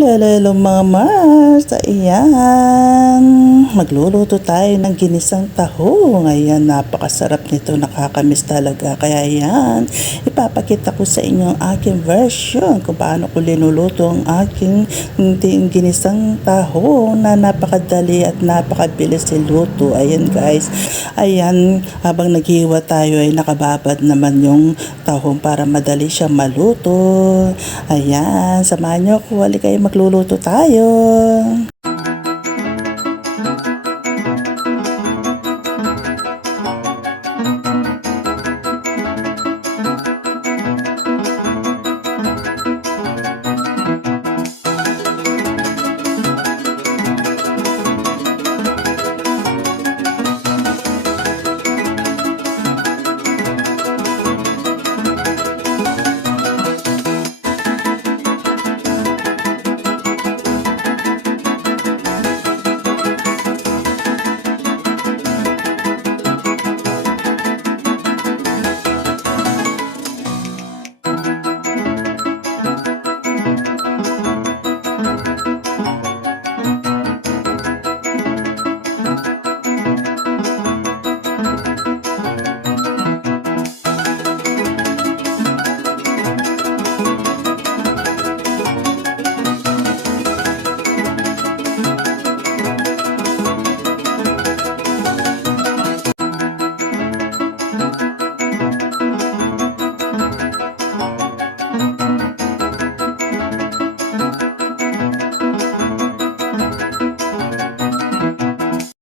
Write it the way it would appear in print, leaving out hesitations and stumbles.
Hello mga Mars! Ayan, magluluto tayo ng ginisang tahong. Ayan, napakasarap nito, nakakamiss talaga. Kaya ayan, ipapakita ko sa inyo ang aking version kung paano ko linuluto ang aking ginisang tahong na napakadali at napakabilis iluto. Ayan guys, ayan, habang naghiwa tayo ay nakababad naman yung tahong para madali siya maluto. Ayan, samahan nyo ako, hali kayo magluluto tayo.